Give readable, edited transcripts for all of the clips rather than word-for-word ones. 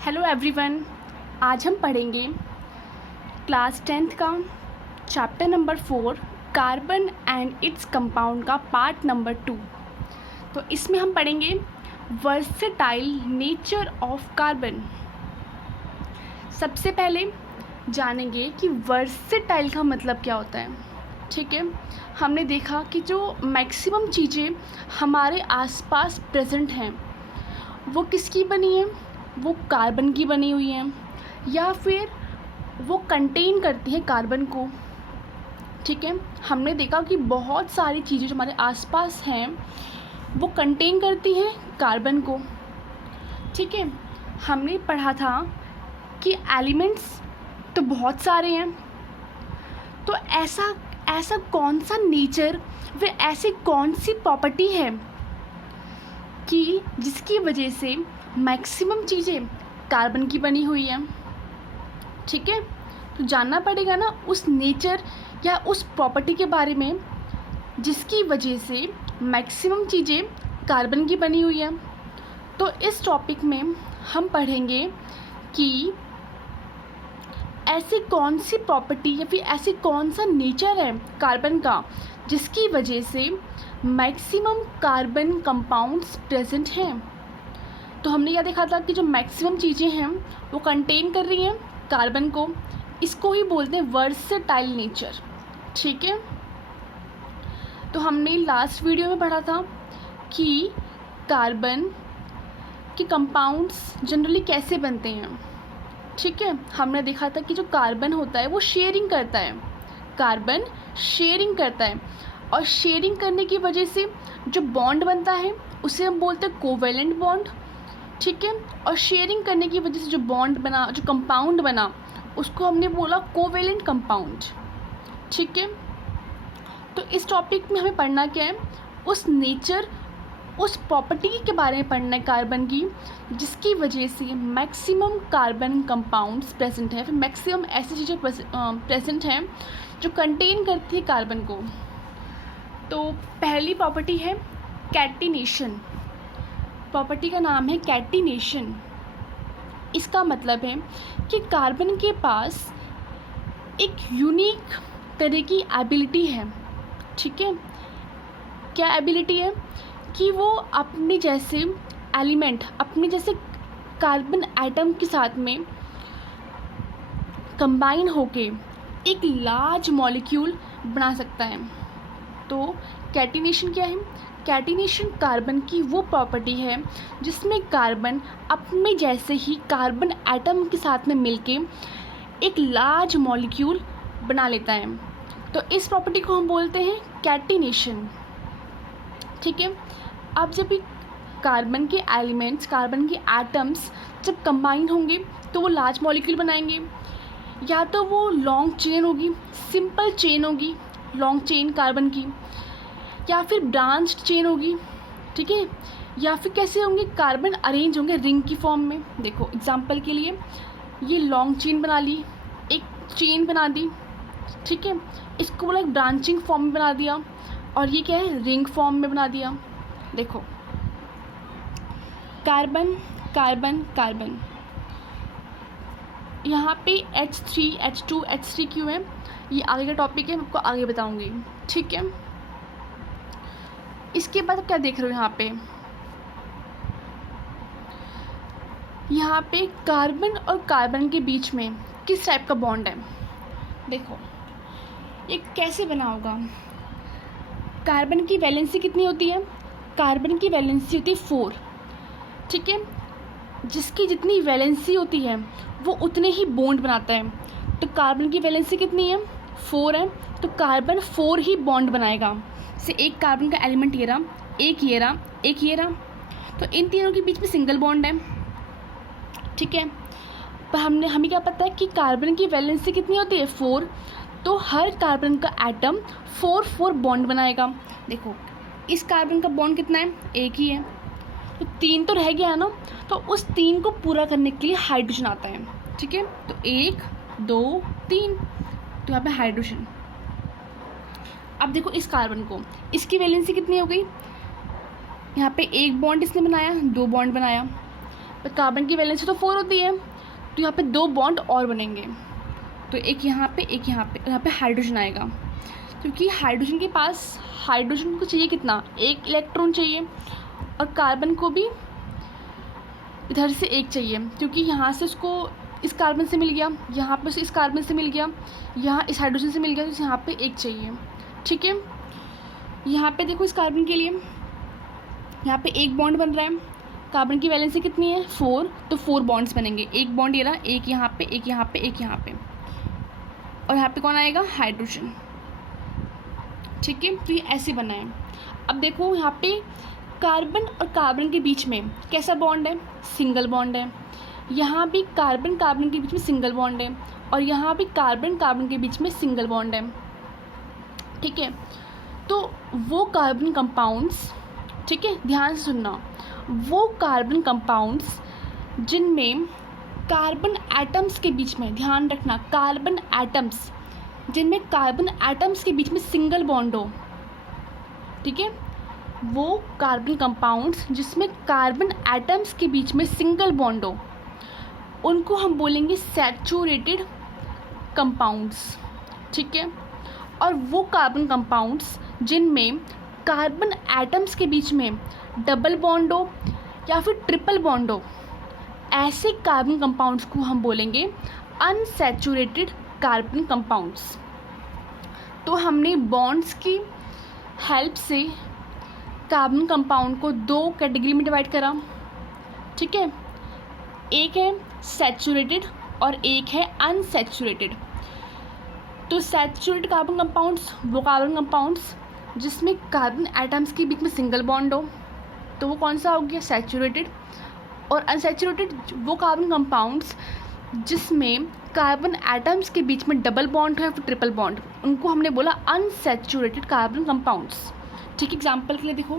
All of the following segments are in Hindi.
Hello everyone. आज हम पढ़ेंगे क्लास 10th का chapter number 4 carbon and its compound का पार्ट नंबर 2। तो इसमें हम पढ़ेंगे वर्सेटाइल नेचर ऑफ कार्बन। सबसे पहले जानेंगे कि वर्सेटाइल का मतलब क्या होता है। ठीक है, हमने देखा कि जो मैक्सिमम चीज़ें हमारे आसपास प्रेजेंट हैं वो किसकी बनी है, वो कार्बन की बनी हुई हैं या फिर वो कंटेन करती हैं कार्बन को। ठीक है, हमने देखा कि बहुत सारी चीज़ें जो हमारे आसपास हैं वो कंटेन करती हैं कार्बन को। ठीक है, हमने पढ़ा था कि एलिमेंट्स तो बहुत सारे हैं, तो ऐसा कौन सा नेचर व ऐसी कौन सी प्रॉपर्टी है कि जिसकी वजह से मैक्सिमम चीज़ें कार्बन की बनी हुई हैं। ठीक है, तो जानना पड़ेगा ना उस नेचर या उस प्रॉपर्टी के बारे में जिसकी वजह से मैक्सिमम चीज़ें कार्बन की बनी हुई हैं। तो इस टॉपिक में हम पढ़ेंगे कि ऐसी कौन सी प्रॉपर्टी या फिर ऐसी कौन सा नेचर है कार्बन का जिसकी वजह से मैक्सिमम कार्बन कंपाउंड्स प्रेजेंट हैं। तो हमने क्या देखा था कि जो मैक्सिमम चीज़ें हैं वो कंटेन कर रही हैं कार्बन को, इसको ही बोलते हैं वर्सेटाइल नेचर। ठीक है, तो हमने लास्ट वीडियो में पढ़ा था कि कार्बन के कंपाउंड्स जनरली कैसे बनते हैं। ठीक है, हमने देखा था कि जो कार्बन होता है वो शेयरिंग करता है, कार्बन शेयरिंग करता है और शेयरिंग करने की वजह से जो बॉन्ड बनता है उसे हम बोलते हैं कोवेलेंट बॉन्ड। ठीक है, और शेयरिंग करने की वजह से जो बॉन्ड बना, जो कंपाउंड बना, उसको हमने बोला कोवेलेंट कंपाउंड। ठीक है, तो इस टॉपिक में हमें पढ़ना क्या है, उस नेचर, उस प्रॉपर्टी के बारे में पढ़ना है कार्बन की जिसकी वजह से मैक्सिमम कार्बन कंपाउंड्स प्रेजेंट है, फिर मैक्सिमम ऐसी चीज़ें प्रेजेंट हैं जो कंटेन करती है कार्बन को। तो पहली प्रॉपर्टी है कैटिनेशन। प्रॉपर्टी का नाम है कैटिनेशन। इसका मतलब है कि कार्बन के पास एक यूनिक तरह की एबिलिटी है। ठीक है, क्या एबिलिटी है कि वो अपने जैसे एलिमेंट, अपने जैसे कार्बन एटम के साथ में कंबाइन होके एक लार्ज मॉलिक्यूल बना सकता है। तो कैटिनेशन क्या है, कैटिनेशन कार्बन की वो प्रॉपर्टी है जिसमें कार्बन अपने जैसे ही कार्बन एटम के साथ में मिलके एक लार्ज मॉलिक्यूल बना लेता है। तो इस प्रॉपर्टी को हम बोलते हैं कैटिनेशन। ठीक है, अब जब भी कार्बन के एलिमेंट्स, कार्बन के एटम्स जब कंबाइन होंगे तो वो लार्ज मॉलिक्यूल बनाएंगे। या तो वो लॉन्ग चेन होगी, सिंपल चेन होगी लॉन्ग चेन कार्बन की, या फिर ब्रांच्ड चेन होगी। ठीक है, या फिर कैसे होंगे, कार्बन अरेंज होंगे रिंग की फॉर्म में। देखो एग्जांपल के लिए ये लॉन्ग चेन बना ली, एक चेन बना दी। ठीक है, इसको बोला एक ब्रांचिंग फॉर्म में बना दिया और ये क्या है, रिंग फॉर्म में बना दिया। देखो कार्बन कार्बन कार्बन, यहाँ पे H3 H2 H3 क्यों है, ये आगे का टॉपिक है, मैं आपको आगे बताऊँगी। ठीक है, इसके बाद आप क्या देख रहे हो, यहाँ पे कार्बन और कार्बन के बीच में किस टाइप का बॉन्ड है। देखो ये कैसे बना होगा, कार्बन की वैलेंसी कितनी होती है, कार्बन की वैलेंसी होती है 4। ठीक है, जिसकी जितनी वैलेंसी होती है वो उतने ही बॉन्ड बनाता है। तो कार्बन की वैलेंसी कितनी है, 4 है, तो कार्बन 4 ही बॉन्ड बनाएगा। से एक कार्बन का एलिमेंट ये रहा, एक ये रहा, एक ये रहा, तो इन तीनों के बीच में सिंगल बॉन्ड है। ठीक है, पर हमें क्या पता है कि कार्बन की वैलेंसी कितनी होती है, 4, तो हर कार्बन का एटम 4 बॉन्ड बनाएगा। देखो इस कार्बन का बॉन्ड कितना है, एक ही है, तो 3 तो रह गया ना, तो उस 3 को पूरा करने के लिए हाइड्रोजन आता है। ठीक है, तो 1 2 3, तो यहाँ पे हाइड्रोजन। अब देखो इस कार्बन को, इसकी वैलेंसी कितनी हो गई, यहाँ पे एक बॉन्ड इसने बनाया, 2 बॉन्ड बनाया, पर कार्बन की वैलेंसी तो 4 होती है, तो यहाँ पे 2 बॉन्ड और बनेंगे, तो एक यहाँ पे एक यहाँ पे, यहाँ पे हाइड्रोजन आएगा, क्योंकि हाइड्रोजन के पास, हाइड्रोजन को चाहिए कितना, 1 इलेक्ट्रॉन चाहिए, और कार्बन को भी इधर से 1 चाहिए, क्योंकि यहाँ से उसको इस कार्बन से मिल गया, यहाँ पे उसे इस कार्बन से मिल गया, यहाँ इस हाइड्रोजन से मिल गया, तो यहाँ पे 1 चाहिए। ठीक है, यहाँ पे देखो इस कार्बन के लिए यहाँ पे 1 बॉन्ड बन रहा है, कार्बन की वैलेंसी कितनी है 4, तो 4 बॉन्ड्स बनेंगे, 1 बॉन्ड ये रहा, एक यहाँ पे एक यहाँ पे एक यहाँ पे, और यहाँ पे कौन आएगा, हाइड्रोजन। ठीक है, तो ये ऐसे बना है। अब देखो यहाँ पे कार्बन और कार्बन के बीच में कैसा बॉन्ड है, सिंगल बॉन्ड है। यहाँ भी कार्बन कार्बन के बीच में सिंगल बॉन्ड है, और यहाँ भी कार्बन कार्बन के बीच में सिंगल बॉन्ड है। ठीक है, तो वो कार्बन कंपाउंड्स, ठीक है ध्यान से सुनना, वो कार्बन कंपाउंड्स जिनमें कार्बन एटम्स के बीच में, ध्यान रखना, कार्बन एटम्स, जिनमें कार्बन एटम्स के बीच में सिंगल बॉन्ड हो, ठीक है, वो कार्बन कंपाउंड्स जिसमें कार्बन एटम्स के बीच में सिंगल बॉन्ड हो, उनको हम बोलेंगे सैचुरेटेड कंपाउंड्स। ठीक है, और वो कार्बन कंपाउंड्स जिनमें कार्बन एटम्स के बीच में डबल बॉन्ड हो या फिर ट्रिपल बॉन्ड हो, ऐसे कार्बन कंपाउंड्स को हम बोलेंगे अनसैचुरेटेड कार्बन कंपाउंड्स। तो हमने बॉन्ड्स की हेल्प से कार्बन कंपाउंड को 2 कैटेगरी में डिवाइड करा। ठीक है, एक है सैचुरेटेड और एक है अनसैचुरेटेड। तो सैचुरेटेड कार्बन कंपाउंड्स वो कार्बन कंपाउंड्स जिसमें कार्बन एटम्स के बीच में सिंगल बॉन्ड हो, तो वो कौन सा हो गया, सैचुरेटेड। और अनसैचुरेटेड वो कार्बन कंपाउंड्स जिसमें कार्बन एटम्स के बीच में डबल बॉन्ड हो या फिर ट्रिपल बॉन्ड, उनको हमने बोला अनसैचुरेटेड कार्बन कंपाउंड्स। ठीक, एग्जाम्पल के लिए देखो,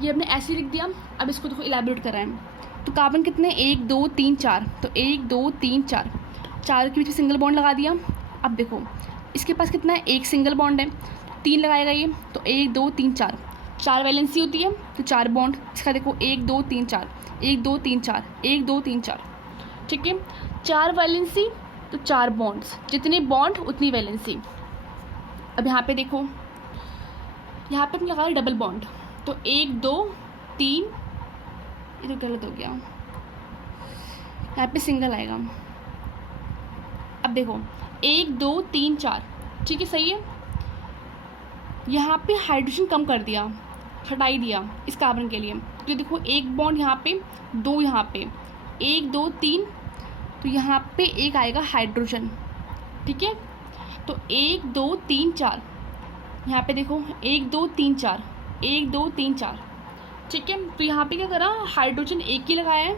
ये हमने ऐसे लिख दिया, अब इसको देखो इलेबोरेट कर रहे हैं। तो कार्बन कितने, 1 2 3 4, तो 1 2 3 4, 4 के बीच में सिंगल बॉन्ड लगा दिया। अब देखो इसके पास कितना है, 1 सिंगल बॉन्ड है, 3 लगाएगा ये, तो 1 2 3 4, 4 वैलेंसी होती है, तो 4 बॉन्ड। इसका देखो 1 2 3 4, 1 2 3 4, 1 2 3 4। ठीक है, 4 वैलेंसी तो 4 बॉन्ड्स, जितने बॉन्ड उतनी वैलेंसी। अब यहाँ पे देखो, यहाँ पे हमने लगाया डबल बॉन्ड, तो 1 2 3, ये तो गलत हो गया, यहाँ पे सिंगल आएगा। अब देखो 1 2 3 4, ठीक है सही है। यहाँ पे हाइड्रोजन कम कर दिया, हटाई दिया इस कार्बन के लिए, तो देखो 1 बॉन्ड यहाँ पे, 2 यहाँ पे, 1 2 3, तो यहाँ पे 1 आएगा हाइड्रोजन। ठीक है, तो 1 2 3 4, यहाँ पे देखो 1 2 3 4, 1 2 3 4। ठीक है, तो यहाँ पे क्या करा, हाइड्रोजन 1 ही लगाया है।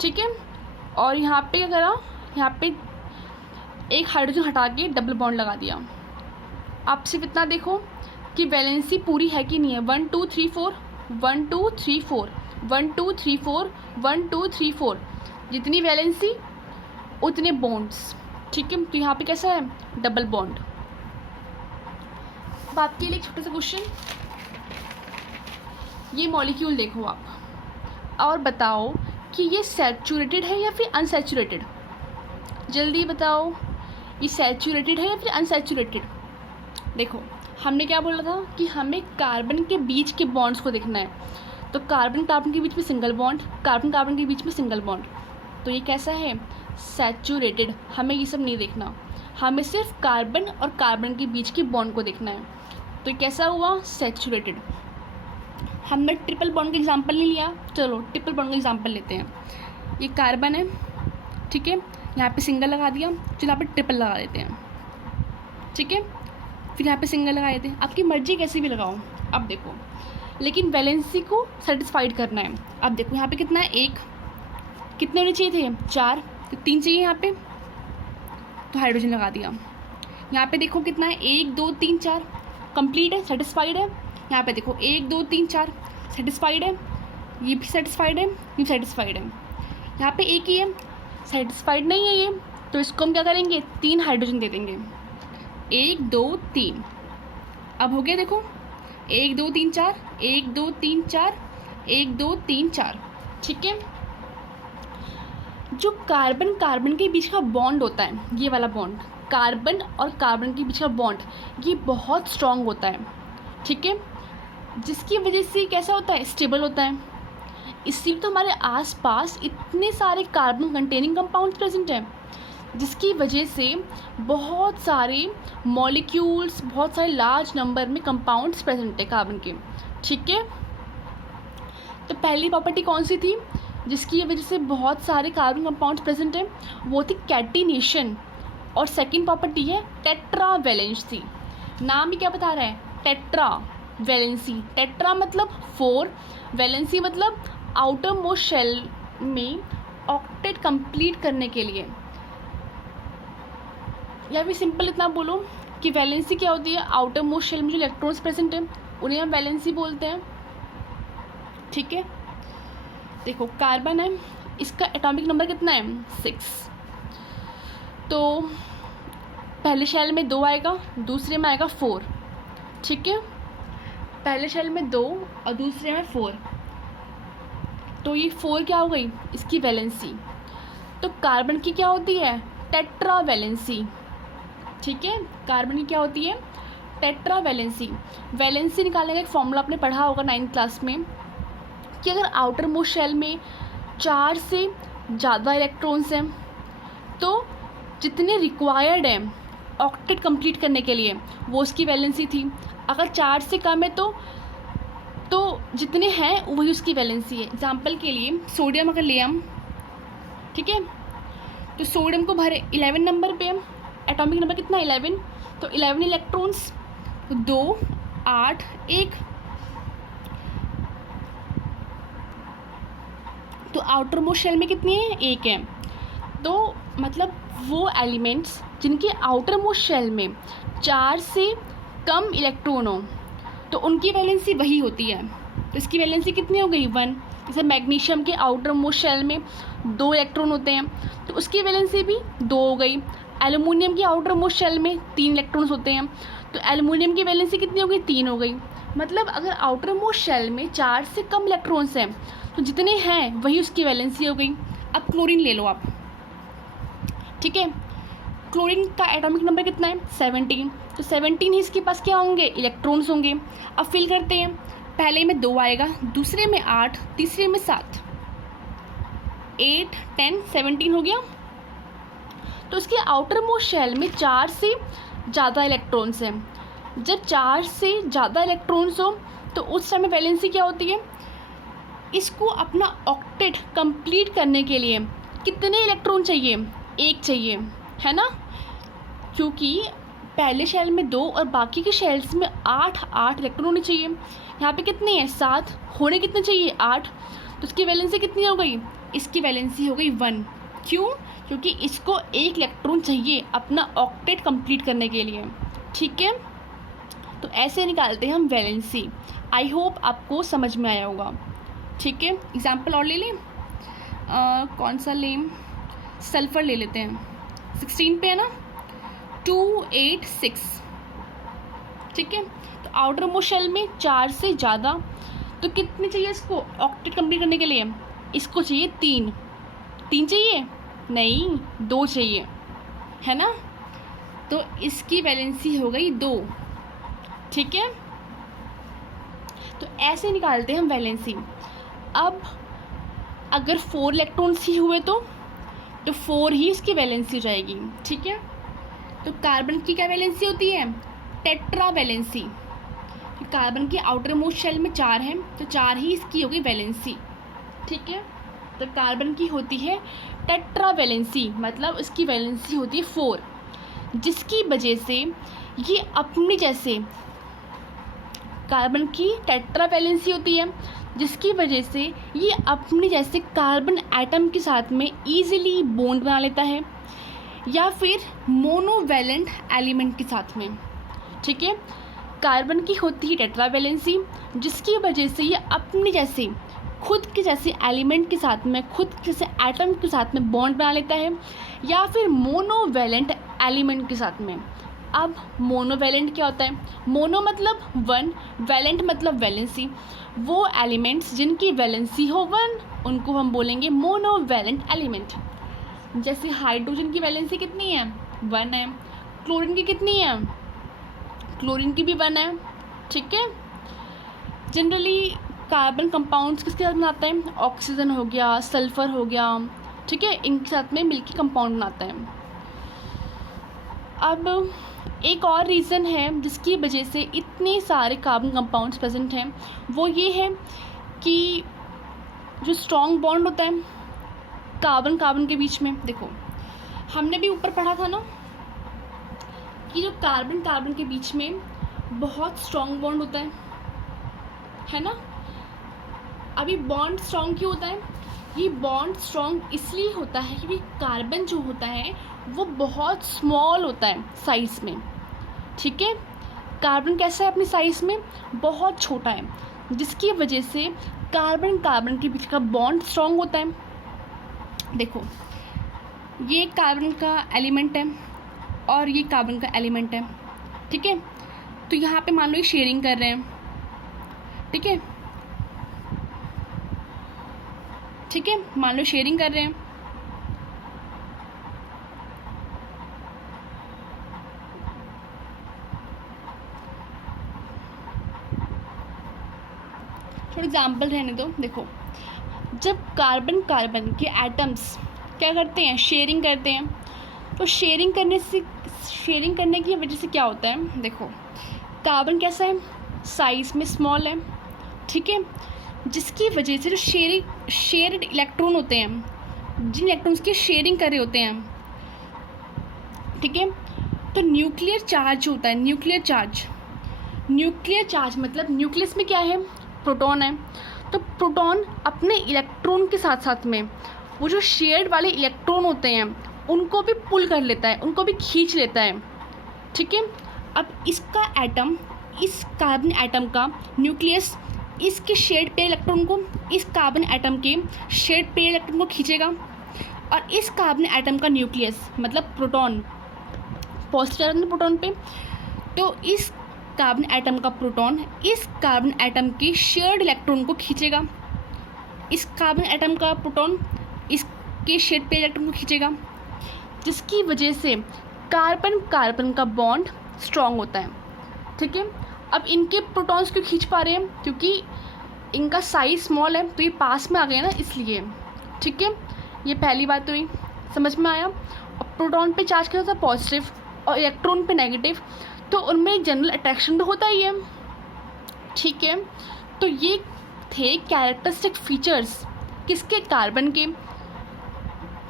ठीक है, और यहाँ पे क्या करा, यहाँ पे 1 हाइड्रोजन हटा के डबल बॉन्ड लगा दिया। आप सिर्फ इतना देखो कि वैलेंसी पूरी है कि नहीं है, 1 2 3 4, 1 2 3 4, 1 2 3 4, 1 2 3 4, जितनी वैलेंसी उतने बॉन्ड्स। ठीक है, तो यहाँ पे कैसा है, डबल बॉन्ड। अब आपके लिए एक छोटा सा क्वेश्चन, ये मॉलिक्यूल देखो आप और बताओ कि ये सैचुरेटेड है या फिर अनसैचुरेटेड, जल्दी बताओ, ये सैचुरेटेड है या फिर अनसैचुरेटेड। देखो हमने क्या बोला था कि हमें कार्बन के बीच के बॉन्ड्स को देखना है, तो कार्बन कार्बन के बीच में सिंगल बॉन्ड, कार्बन कार्बन के बीच में सिंगल बॉन्ड, तो ये कैसा है, सैचुरेटेड। हमें ये सब नहीं देखना, हमें सिर्फ कार्बन और कार्बन के बीच के बॉन्ड को देखना है, तो ये कैसा हुआ, सैचुरेटेड। हमने ट्रिपल बॉन्ड का एग्जांपल नहीं लिया, चलो ट्रिपल बॉन्ड का एग्जांपल लेते हैं। ये कार्बन है, ठीक है, यहाँ पे सिंगल लगा दिया, चलो यहाँ पे ट्रिपल लगा देते हैं। ठीक है, फिर यहाँ पे सिंगल लगा देते हैं, आपकी मर्जी कैसी भी लगाओ। अब देखो, लेकिन वैलेंसी को सेटिस्फाइड करना है। अब देखो यहाँ पे कितना है, 1, कितने होने चाहिए थे, 4, तो 3 चाहिए यहाँ पे, तो हाइड्रोजन लगा दिया। यहाँ पे देखो कितना है, 1 2 3 4, कंप्लीट है, सेटिस्फाइड है। यहाँ पे देखो 1 2 3 4, सेटिस्फाइड है, ये भी सेटिस्फाइड है, ये भी सेटिस्फाइड है। यहाँ पे एक ही है, सेटिस्फाइड नहीं है ये, तो इसको हम क्या करेंगे, 3 हाइड्रोजन दे देंगे, 1 2 3। अब हो गया देखो, 1 2 3 4, 1 2 3 4, 1 2 3 4। ठीक है, जो कार्बन कार्बन के बीच का बॉन्ड होता है, ये वाला बॉन्ड, कार्बन और कार्बन के बीच का बॉन्ड, ये बहुत स्ट्रांग होता है। ठीक है, जिसकी वजह से कैसा होता है, स्टेबल होता है। इसलिए तो हमारे आसपास इतने सारे कार्बन कंटेनिंग कंपाउंड्स प्रेजेंट हैं, जिसकी वजह से बहुत सारे मॉलिक्यूल्स, बहुत सारे लार्ज नंबर में कंपाउंड्स प्रेजेंट है कार्बन के। ठीक है, तो पहली प्रॉपर्टी कौन सी थी जिसकी वजह से बहुत सारे कार्बन कंपाउंड्स प्रेजेंट हैं, वो थी कैटिनेशन। और सेकंड प्रॉपर्टी है टेट्रावैलेंसी। नाम ही क्या बता रहा है, टेट्रा वैलेंसी। टेट्रा मतलब 4, वैलेंसी मतलब आउटर मोस्ट शेल में ऑक्टेट कंप्लीट करने के लिए। या फिर सिंपल इतना बोलो कि वैलेंसी क्या होती है, आउटर मोस्ट शेल में जो इलेक्ट्रॉन्स प्रेजेंट हैं उन्हें हम वैलेंसी बोलते हैं। ठीक है, देखो कार्बन है, इसका एटॉमिक नंबर कितना है, 6। तो पहले शेल में 2 आएगा, दूसरे में आएगा 4। ठीक है, पहले शेल में 2 और दूसरे में 4, तो ये 4 क्या हो गई, इसकी वैलेंसी। तो कार्बन की क्या होती है, टेट्रावैलेंसी। ठीक है, कार्बन की क्या होती है, टेट्रावैलेंसी। वैलेंसी निकालने का एक फॉर्मूला आपने पढ़ा होगा 9th क्लास में, कि अगर आउटर मोस्ट शेल में 4 से ज़्यादा इलेक्ट्रॉन्स हैं तो जितने रिक्वायर्ड हैं ऑक्टेट कंप्लीट करने के लिए वो उसकी वैलेंसी थी। अगर 4 से कम है तो जितने हैं वही उसकी वैलेंसी है। एग्जाम्पल के लिए सोडियम अगर ले हम, ठीक है, तो सोडियम को भरे 11 नंबर पे, एटॉमिक नंबर कितना 11, तो 11 इलेक्ट्रॉन्स, 2 8 1। तो आउटर मोस्ट शेल में कितनी है, 1 है। तो मतलब वो एलिमेंट्स जिनके आउटर मोस्ट शेल में 4 से कम इलेक्ट्रॉन हो तो उनकी वैलेंसी वही होती है। तो इसकी वैलेंसी कितनी हो गई, 1। जैसे मैग्नीशियम के आउटर मोस्ट शेल में 2 इलेक्ट्रॉन होते हैं तो उसकी वैलेंसी भी 2 हो गई। एल्युमिनियम की आउटर मोस्ट शेल में 3 इलेक्ट्रॉन्स होते हैं तो एल्युमिनियम की वैलेंसी कितनी हो गई, 3 हो गई। मतलब अगर आउटर मोस्ट शेल में 4 से कम इलेक्ट्रॉन्स हैं तो जितने हैं वही उसकी वैलेंसी हो गई। अब क्लोरीन ले लो आप, ठीक है, क्लोरीन का एटॉमिक नंबर कितना है, 17। तो 17 ही इसके पास क्या होंगे, इलेक्ट्रॉन्स होंगे। अब फिल करते हैं, पहले में 2 आएगा, दूसरे में 8, तीसरे में 7, 8 10 17 हो गया। तो इसके आउटर मोस्ट शेल में 4 से ज़्यादा इलेक्ट्रॉन्स हैं। जब 4 से ज़्यादा इलेक्ट्रॉन्स हो तो उस समय वैलेंसी क्या होती है, इसको अपना ऑक्टेट कंप्लीट करने के लिए कितने इलेक्ट्रॉन चाहिए, 1 चाहिए, है ना, क्योंकि पहले शेल में 2 और बाकी के शेल्स में 8 इलेक्ट्रॉन होने चाहिए। यहाँ पे कितने हैं, 7, होने कितने चाहिए, 8। तो इसकी वैलेंसी कितनी हो गई, इसकी वैलेंसी हो गई 1। क्यों, क्योंकि इसको 1 इलेक्ट्रॉन चाहिए अपना ऑक्टेट कंप्लीट करने के लिए। ठीक है, तो ऐसे निकालते हैं हम वैलेंसी। आई होप आपको समझ में आया होगा। ठीक है, एग्जाम्पल और ले लें, कौन सा लें, सल्फ़र ले लेते हैं, 16 पे है ना, 2 8 6। ठीक है, तो आउटर मोस्ट शेल में 4 से ज़्यादा, तो कितने चाहिए इसको ऑक्टेट कंप्लीट करने के लिए, इसको चाहिए 3 चाहिए नहीं, 2 चाहिए, है ना, तो इसकी वैलेंसी हो गई 2। ठीक है, तो ऐसे निकालते हैं हम वैलेंसी। अब अगर 4 इलेक्ट्रॉन्स ही हुए तो 4 ही इसकी वैलेंसी हो जाएगी। ठीक है, तो कार्बन की क्या वैलेंसी होती है, टेट्रा वैलेंसी। कार्बन के आउटर मोस्ट शेल में 4 हैं तो 4 ही इसकी होगी वैलेंसी। ठीक है, तो कार्बन की होती है टेट्रा वैलेंसी, मतलब इसकी वैलेंसी होती है 4, जिसकी वजह से ये अपनी जैसे, कार्बन की टेट्रा वैलेंसी होती है जिसकी वजह से ये अपने जैसे कार्बन एटम के साथ में ईजिली बॉन्ड बना लेता है या फिर मोनोवैलेंट एलिमेंट के साथ में। ठीक है, कार्बन की होती है टेट्रा वैलेंसी जिसकी वजह से ये अपने जैसे, खुद के जैसे एलिमेंट के साथ में, खुद के जैसे एटम के साथ में बॉन्ड बना लेता है या फिर मोनोवैलेंट एलिमेंट के साथ में अब मोनोवैलेंट क्या होता है? मोनो मतलब वन, वैलेंट मतलब वैलेंसी। वो एलिमेंट्स जिनकी वैलेंसी हो वन उनको हम बोलेंगे मोनोवैलेंट एलिमेंट। जैसे हाइड्रोजन की वैलेंसी कितनी है? वन है। क्लोरीन की कितनी है? क्लोरीन की भी वन है। ठीक है। जनरली कार्बन कंपाउंड्स किसके साथ बनाते हैं? ऑक्सीजन हो गया, सल्फर हो गया, ठीक है, इनके साथ में मिलके कंपाउंड बनाता है। अब एक और रीज़न है जिसकी वजह से इतने सारे कार्बन कंपाउंड्स प्रेजेंट हैं, वो ये है कि जो स्ट्रॉन्ग बॉन्ड होता है कार्बन कार्बन के बीच में, देखो हमने भी ऊपर पढ़ा था ना कि जो कार्बन कार्बन के बीच में बहुत स्ट्रॉन्ग बॉन्ड होता है ना। अभी बॉन्ड स्ट्रॉन्ग क्यों होता है? ये बॉन्ड स्ट्रॉन्ग इसलिए होता है क्योंकि कार्बन जो होता है वो बहुत स्मॉल होता है साइज़ में। ठीक है, कार्बन कैसा है अपनी साइज़ में? बहुत छोटा है, जिसकी वजह से कार्बन कार्बन के बीच का बॉन्ड स्ट्रॉन्ग होता है। देखो ये कार्बन का एलिमेंट है और ये कार्बन का एलिमेंट है। ठीक है, तो यहाँ पे मान लो ये शेयरिंग कर रहे हैं। ठीक है, ठीक है, मान लो शेयरिंग कर रहे हैं। थोड़ा एग्जाम्पल रहने दो। देखो जब कार्बन कार्बन के एटम्स क्या करते हैं? शेयरिंग करते हैं। तो शेयरिंग करने की वजह से क्या होता है? देखो कार्बन कैसा है? साइज में स्मॉल है। ठीक है, जिसकी वजह से जो शेयर्ड इलेक्ट्रॉन होते हैं, जिन इलेक्ट्रॉन्स की शेयरिंग कर रहे होते हैं, ठीक है, तो न्यूक्लियर चार्ज होता है। न्यूक्लियर चार्ज मतलब न्यूक्लियस में क्या है? प्रोटॉन है। तो प्रोटॉन अपने इलेक्ट्रॉन के साथ साथ में वो जो शेयर्ड वाले इलेक्ट्रॉन होते हैं उनको भी पुल कर लेता है, उनको भी खींच लेता है। ठीक है, अब इसका एटम, इस कार्बन एटम का न्यूक्लियस इसके शेयर्ड पेयर इलेक्ट्रॉन को, इस कार्बन एटम के शेयर्ड पेयर इलेक्ट्रॉन को खींचेगा और इस कार्बन एटम का न्यूक्लियस मतलब प्रोटॉन पॉजिटिव चार्ज है प्रोटॉन पे, तो इस कार्बन एटम का प्रोटॉन इस कार्बन एटम के शेयर्ड इलेक्ट्रॉन को खींचेगा। इस कार्बन एटम का प्रोटॉन इसके शेयर्ड पेयर इलेक्ट्रॉन को खींचेगा, जिसकी वजह से कार्बन कार्बन का बॉन्ड स्ट्रॉन्ग होता है। ठीक है, अब इनके प्रोटॉन्स क्यों खींच पा रहे हैं? क्योंकि इनका साइज स्मॉल है, तो ये पास में आ गए ना, इसलिए। ठीक है, ये पहली बात हुई, समझ में आया। और प्रोटॉन पे चार्ज क्या होता है? पॉजिटिव, और इलेक्ट्रॉन पे नेगेटिव, तो उनमें एक जनरल अट्रैक्शन तो होता ही है। ठीक है, तो ये थे कैरेक्टरिस्टिक फीचर्स किसके? कार्बन के।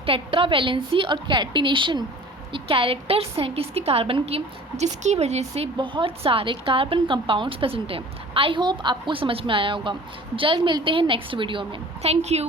टेट्रावैलेंसी और कैटिनेशन ये कैरेक्टर्स हैं किसके? कार्बन की, जिसकी वजह से बहुत सारे कार्बन कंपाउंड्स प्रेजेंट हैं। आई होप आपको समझ में आया होगा। जल्द मिलते हैं नेक्स्ट वीडियो में। Thank you.